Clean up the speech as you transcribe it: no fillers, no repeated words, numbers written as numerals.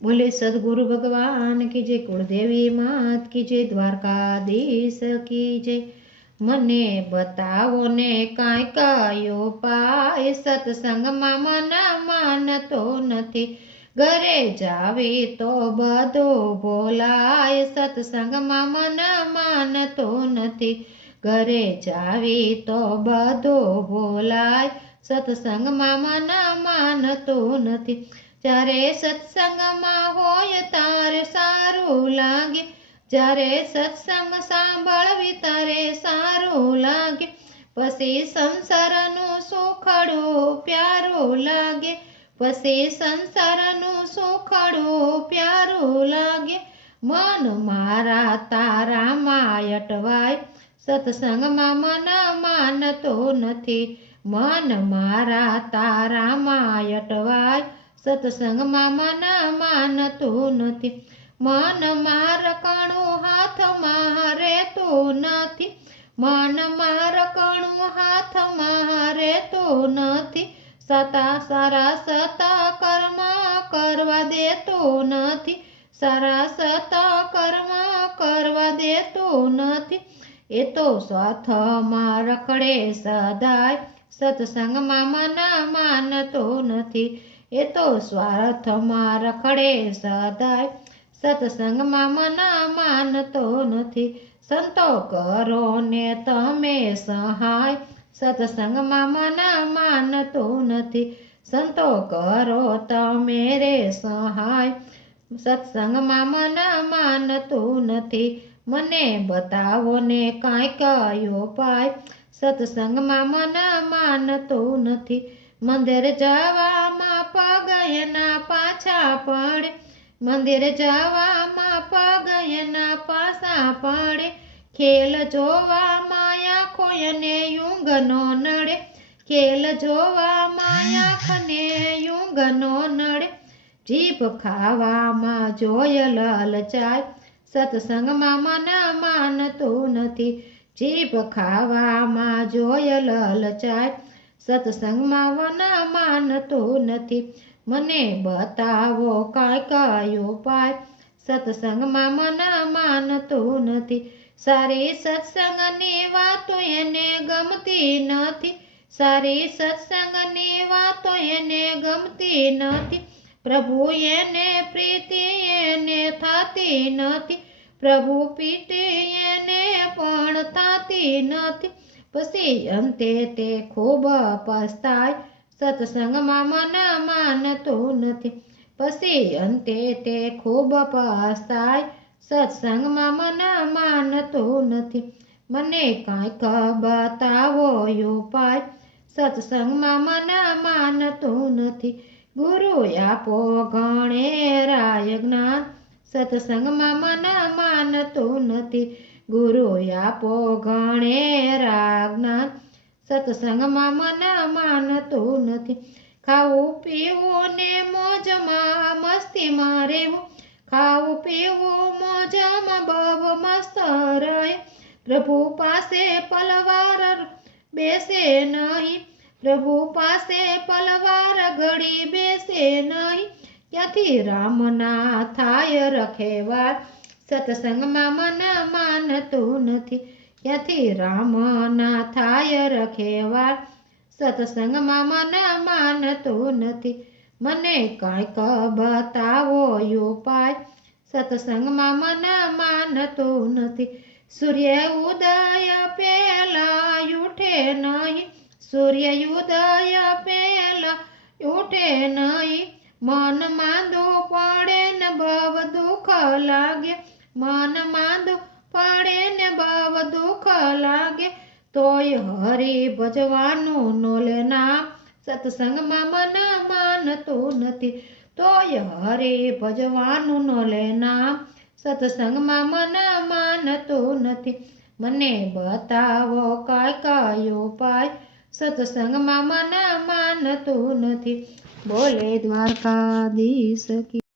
बोले सदगुरु भगवान की जय, कुलदेवी मात की जय, द्वारकाधीश की जय। मने बतावो ने कांई कयो पाय, सत्संगमां मन मानतो नथी। घरे जावी तो बधो बोलाय, सत्संगमां मन मानतो नथी। घरे जावी तो बधो बोलाय, सत्संगमां मन मानतो नथी। જ્યારે સત્સંગમાં હોય તારે સારું લાગે, જ્યારે સત્સંગ સાંભળવી તારે સારું લાગે, પછી સંસારનું સુખડું પ્યારું લાગે, પછી સંસારનું સુખડું પ્યારું લાગે। મન મારા તારામાં અટવાય, સત્સંગમાં મન માનતો નથી। મન મારા તારામાં અટવાય, સત્સંગમાં મન માનતું નથી। મનમાં રકણું હાથમાં રહેતું નથી, મનમાં રકણું હાથમાં રહેતું નથી। સારા સતા કર્મ કરવા દેતું નથી, સારા સતા કર્મ કરવા દેતું નથી। એ તો સ્વાર્થમાં રખડે સદાય, સત્સંગમાં મન માનતો નથી। એ તો સ્વાર્થમાં રખડે સદાય, સત્સંગમાં મન માનતો નથી। સંતો કરો ને તમે સહાય, સત્સંગમાં મન માનતો નથી। સંતો કરો તમે રે સહાય, સત્સંગમાં મન માનતું નથી। મને બતાવો ને કાંઈ કયો પાય, સત્સંગમાં મન માનતું નથી। મંદિર જવામાં પગ એના પાછા પડે, મંદિર જવામાં પગ એના પાછા પડે। ખેલ જોવામાં આંખો એને ઊંઘ નો નડે, ખેલ જોવામાં આંખને ઊંઘ નો નડે। જીભ ખાવામાં જોય લલચાય, સત્સંગમાં મન માનતું નથી। જીભ ખાવામાં જોય લલચાય, સત્સંગમાં મન માનતું નથી। મને બતાવો કાંઈ કયો પાય, સત્સંગમાં મન માનતું નથી। સારી સત્સંગની વાતો એને ગમતી નથી, સારી સત્સંગની વાતો એને ગમતી નથી। પ્રભુ એને પ્રીતિ એને થતી નથી, પ્રભુ પ્રીતિ એને પણ થતી નથી। પછી અંતે તે ખૂબ પસ્તાય, સત્સંગમાં મન માનતું નથી। પછી અંતે તે ખૂબ પસ્તાય, સત્સંગમાં મન માનતું નથી। મને કાંઈક બતાવો ઉપાય, સત્સંગમાં મન માનતું નથી। ગુરુ આપો ગણેરાય જ્ઞાન, સત્સંગમાં મન માનતું નથી। ગુરુ આપો ગણેરા જ્ઞાન, સત્સંગમાં મન માનતું નથી। ખાવું પીવું ને મોજમાં મસ્તીમાં રહેવું, ખાવું પીવું મોજમાં બહુ મસ્ત રહે। પ્રભુ પાસે પલવાર બેસે નહીં, પ્રભુ પાસે પલવાર ઘડી બેસે નહીં। ક્યાંથી રામના થાય રખેવાળ, સત્સંગમાં મન માનતું નથી। ક્યાંથી રામના થાય રખેવાળ, સત્સંગમાં મન માનતું નથી। મને કાંઈક બતાવો ઉપાય, સત્સંગમાં મન માનતું નથી। સૂર્ય ઉદય પહેલા ઉઠે નહીં, સૂર્ય ઉદય પહેલા ઉઠે નહીં। મન માંદું પડે ને બહુ દુઃખ લાગે, મન માંદું પડે ને બહુ દુઃખ લાગે। તોય હરી ભજવાનું નોલે નામ, સત્સંગમાં મન માનતું નથી। તોય હરી ભજવાનું નોલે નામ, સત્સંગમાં મન માનતું નથી। મને બતાવો કાંઈ કયો ઉપાય, સત્સંગમાં મન માનતું નથી। બોલે દ્વારકાધીશ કી